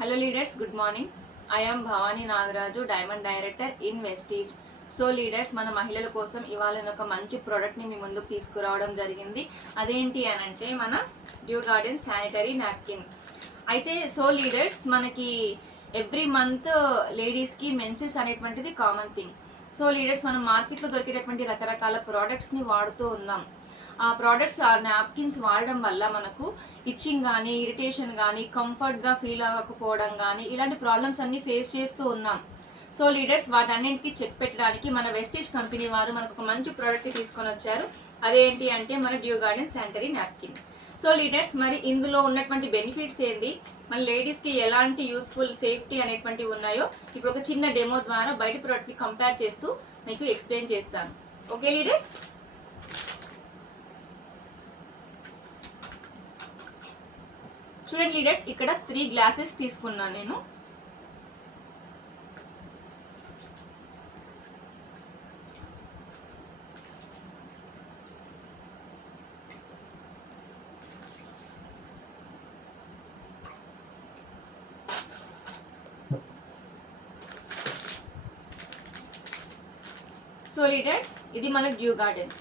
Hello leaders, good morning. I am Bhavani Nagaraju, Diamond Director in Vestige. So leaders, మన మహిళల కోసం ఇవాళ ఒక మంచి ప్రోడక్ట్ని మీ ముందుకు తీసుకురావడం జరిగింది. అదేంటి అని అంటే మన డ్యూ గార్డెన్ శానిటరీ నాప్కిన్. అయితే సో లీడర్స్, మనకి ఎవ్రీ మంత్ లేడీస్కి మెన్సెస్ అనేటువంటిది కామన్ థింగ్. సో లీడర్స్, మనం మార్కెట్లో దొరికేటటువంటి రకరకాల ప్రోడక్ట్స్ని వాడుతూ ఉన్నాం. ఆ ప్రోడక్ట్స్, ఆ నాప్కిన్స్ వాడడం వల్ల మనకు ఇచ్చింగ్ కానీ, ఇరిటేషన్ కానీ, కంఫర్ట్గా ఫీల్ అవ్వకపోవడం కానీ, ఇలాంటి ప్రాబ్లమ్స్ అన్నీ ఫేస్ చేస్తూ ఉన్నాం. సో లీడర్స్, వాటన్నింటికి చెక్ పెట్టడానికి మన వెస్టేజ్ కంపెనీ వారు మనకు ఒక మంచి ప్రోడక్ట్ తీసుకొని వచ్చారు. అదేంటి అంటే మన due garden sanitary napkin. So leaders, మరి ఇందులో ఉన్నటువంటి బెనిఫిట్స్ ఏంది, మన లేడీస్కి ఎలాంటి యూస్ఫుల్, సేఫ్టీ అనేటువంటివి ఉన్నాయో ఇప్పుడు ఒక చిన్న డెమో ద్వారా బయట ప్రోడక్ట్ని కంపేర్ చేస్తూ మీకు ఎక్స్ప్లెయిన్ చేస్తాను. Okay leaders? చూడండి లీడర్స్, ఇక్కడ 3 గ్లాసెస్ తీసుకున్నాను నేను. సో లీడర్స్, ఇది మన డ్యూ గార్డెన్,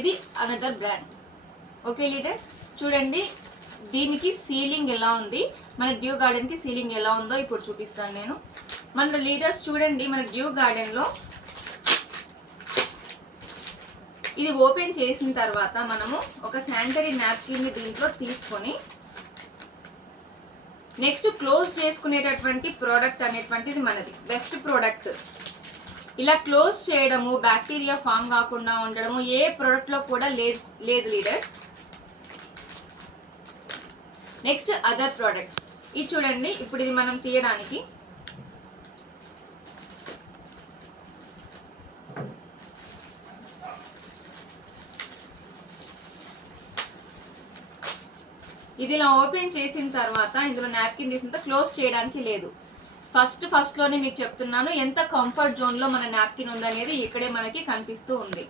ఇది అనదర్ బ్రాండ్. ఓకే లీడర్స్, చూడండి దీనికి సీలింగ్ ఎలా ఉంది, మన డ్యూ గార్డెన్కి సీలింగ్ ఎలా ఉందో ఇప్పుడు చూపిస్తాను నేను. మన లీడర్స్ చూడండి, మన డ్యూ గార్డెన్లో ఇది ఓపెన్ చేసిన తర్వాత మనము ఒక శానిటరీ నాప్కిన్ని దీంట్లో తీసుకొని నెక్స్ట్ క్లోజ్ చేసుకునేటటువంటి ప్రోడక్ట్ అనేటువంటిది మనది బెస్ట్ ప్రోడక్ట్. ఇలా క్లోజ్ చేయడము, బ్యాక్టీరియా ఫామ్ కాకుండా ఉండడము ఏ ప్రోడక్ట్లో కూడా లేదు లీడర్స్. నెక్స్ట్ అదర్ ప్రోడక్ట్, ఇది చూడండి. ఇప్పుడు ఇది మనం తీయడానికి ఇది ఇలా ఓపెన్ చేసిన తర్వాత ఇందులో నాప్కిన్ తీసిన క్లోజ్ చేయడానికి లేదు. ఫస్ట్లోనే మీకు చెప్తున్నాను ఎంత కంఫర్ట్ జోన్లో మన నాప్కిన్ ఉందనేది ఇక్కడే మనకి కనిపిస్తూ ఉంది.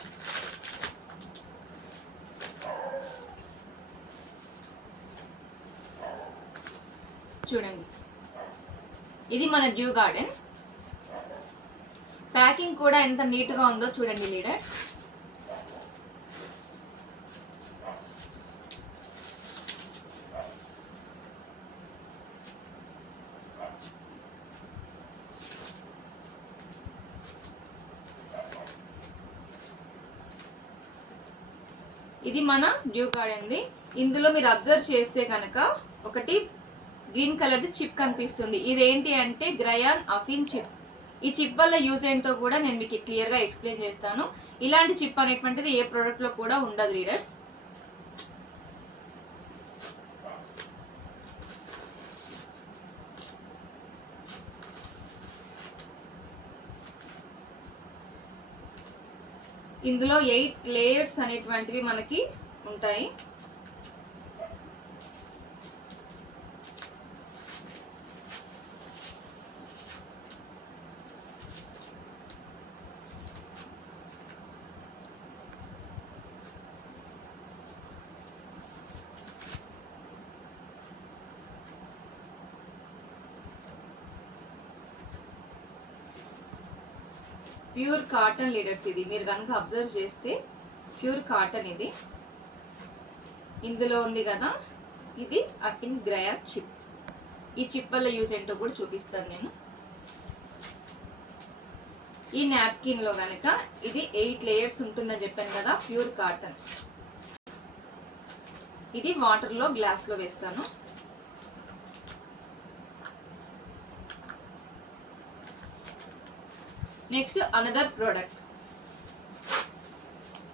చూడండి, ఇది మన డ్యూ గార్డెన్. ప్యాకింగ్ కూడా ఎంత నీట్గా ఉందో చూడండి లీడర్స్. ఇది మన డ్యూ గార్డెన్ది. ఇందులో మీరు అబ్జర్వ్ చేస్తే కనుక ఒకటి గ్రీన్ కలర్ది చిప్ కనిపిస్తుంది. ఇదేంటి అంటే గ్రయాన్ అఫిన్ చిప్. ఈ చిప్ వల్ల యూజ్ ఏంటో కూడా నేను మీకు క్లియర్గా ఎక్స్ప్లెయిన్ చేస్తాను. ఇలాంటి చిప్ అనేటువంటిది ఏ ప్రోడక్ట్లో కూడా ఉండదు లీడర్స్. ఇందులో 8 లేయర్స్ అనేటువంటివి మనకి ఉంటాయి. ప్యూర్ కాటన్ లీడర్స్, ఇది మీరు కనుక అబ్జర్వ్ చేస్తే ప్యూర్ కాటన్ ఇది. ఇందులో ఉంది కదా, ఇది అఫిన్ గ్రయాన్ చిప్. ఈ చిప్ వల్ల యూజ్ ఏంటో కూడా చూపిస్తాను నేను. ఈ నాప్కిన్లో కనుక ఇది 8 లేయర్స్ ఉంటుందని చెప్పాను కదా, ప్యూర్ కాటన్. ఇది వాటర్లో గ్లాస్లో వేస్తాను. నెక్స్ట్ అనదర్ ప్రోడక్ట్,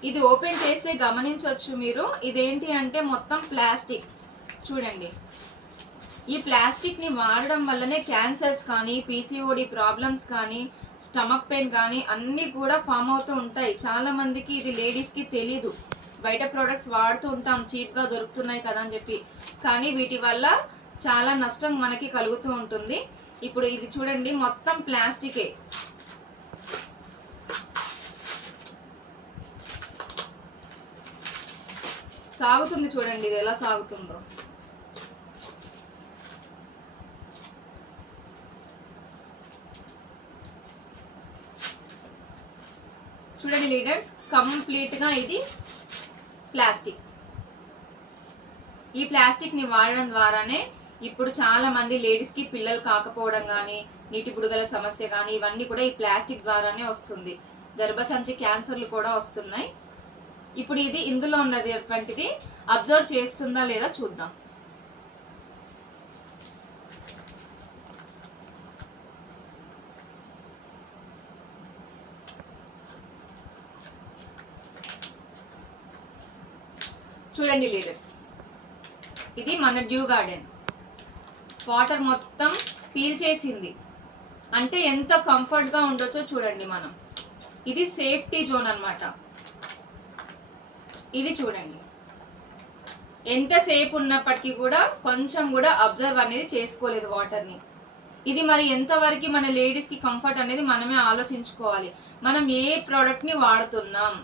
ఇది ఓపెన్ చేస్తే గమనించవచ్చు మీరు. ఇదేంటి అంటే మొత్తం ప్లాస్టిక్. చూడండి, ఈ ప్లాస్టిక్ని వాడడం వల్లనే క్యాన్సర్స్ కానీ, పీసీఓడి ప్రాబ్లమ్స్ కానీ, స్టమక్ పెయిన్ కానీ అన్నీ కూడా ఫామ్ అవుతూ ఉంటాయి. చాలా మందికి ఇది లేడీస్కి తెలీదు. బయట ప్రోడక్ట్స్ వాడుతూ ఉంటాం, చీప్గా దొరుకుతున్నాయి కదా అని చెప్పి, కానీ వీటి వల్ల చాలా నష్టం మనకి కలుగుతూ ఉంటుంది. ఇప్పుడు ఇది చూడండి, మొత్తం ప్లాస్టికే. సాగుతుంది చూడండి, ఇది ఎలా సాగుతుందో. చూడండి లీడర్స్, కంప్లీట్గా ఇది ప్లాస్టిక్. ఈ ప్లాస్టిక్ని వాడడం ద్వారానే ఇప్పుడు చాలా మంది లేడీస్కి పిల్లలు కాకపోవడం కానీ, నీటి బుడగల సమస్య కానీ, ఇవన్నీ కూడా ఈ ప్లాస్టిక్ ద్వారానే వస్తుంది. గర్భసంచి క్యాన్సర్లు కూడా వస్తున్నాయి. ఇప్పుడు ఇది ఇందులో ఉన్నటువంటిది అబ్జర్వ్ చేస్తుందా లేదా చూద్దాం. చూడండి లీడర్స్, ఇది మన డ్యూ గార్డెన్. వాటర్ మొత్తం పీల్చేసింది. అంటే ఎంత కంఫర్ట్గా ఉండొచ్చో చూడండి మనం. ఇది సేఫ్టీ జోన్ అన్నమాట. ఇది చూడండి, ఎంతసేపు ఉన్నప్పటికీ కూడా కొంచెం కూడా అబ్జర్వ్ అనేది చేసుకోలేదు వాటర్ని. ఇది మరి ఎంతవరకు మన లేడీస్కి కంఫర్ట్ అనేది మనమే ఆలోచించుకోవాలి. మనం ఏ ప్రోడక్ట్ని వాడుతున్నాం.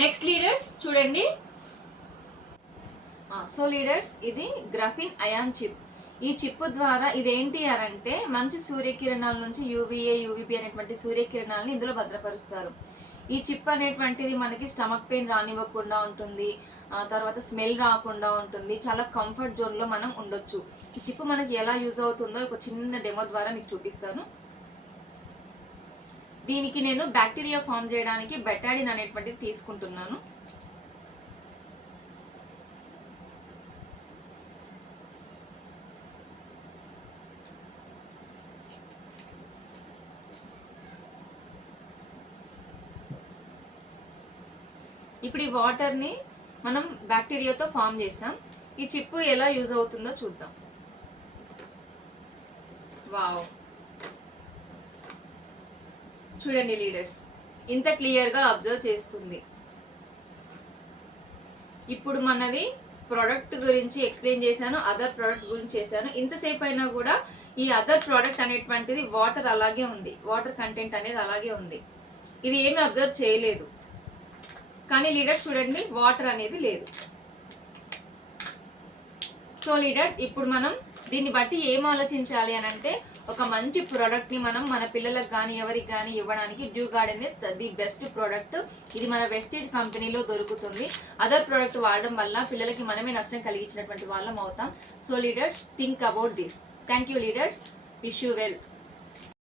నెక్స్ట్ లీడర్స్ చూడండి. సో లీడర్స్, ఇది గ్రాఫిన్ అయాన్ చిప్. ఈ చిప్ ద్వారా ఇదేంటి అనంటే మంచి సూర్యకిరణాల నుంచి యూవీఏ, యూవీబీ అనేటువంటి సూర్యకిరణాలని ఇందులో భద్రపరుస్తారు. ఈ చిప్ అనేటువంటిది మనకి స్టమక్ పెయిన్ రానివ్వకుండా ఉంటుంది, తర్వాత స్మెల్ రాకుండా ఉంటుంది. చాలా కంఫర్ట్ జోన్లో మనం ఉండొచ్చు. ఈ చిప్ మనకి ఎలా యూజ్ అవుతుందో ఒక చిన్న డెమో ద్వారా మీకు చూపిస్తాను. దీనికి నేను బ్యాక్టీరియా ఫామ్ చేయడానికి బెటాడిన్ అనేటువంటిది తీసుకుంటున్నాను. ఇప్పుడు ఈ వాటర్ని మనం బ్యాక్టీరియాతో ఫామ్ చేసాం. ఈ చిప్పు ఎలా యూజ్ అవుతుందో చూద్దాం. వావ్, చూడండి లీడర్స్, ఇంత క్లియర్గా అబ్జర్వ్ చేస్తుంది. ఇప్పుడు మనది ప్రోడక్ట్ గురించి ఎక్స్ప్లెయిన్ చేశాను, అదర్ ప్రోడక్ట్ గురించి చేశాను. ఇంతసేపు అయినా కూడా ఈ అదర్ ప్రోడక్ట్ అనేటువంటిది వాటర్ అలాగే ఉంది, వాటర్ కంటెంట్ అనేది అలాగే ఉంది. ఇది ఏమి అబ్జర్వ్ చేయలేదు. కానీ లీడర్స్ చూడండి, వాటర్ అనేది లేదు. సో లీడర్స్, ఇప్పుడు మనం దీన్ని బట్టి ఏం ఆలోచించాలి అని అంటే, ఒక మంచి ప్రోడక్ట్ని మనం మన పిల్లలకు కానీ ఎవరికి కానీ ఇవ్వడానికి due garden the best product. ఇది మన వెస్టీజ్ కంపెనీలో దొరుకుతుంది. అదర్ ప్రోడక్ట్ వాడడం వల్ల పిల్లలకి మనమే నష్టం కలిగించినటువంటి వాళ్ళం అవుతాం. So leaders, think about this. Thank you leaders. Wish you well.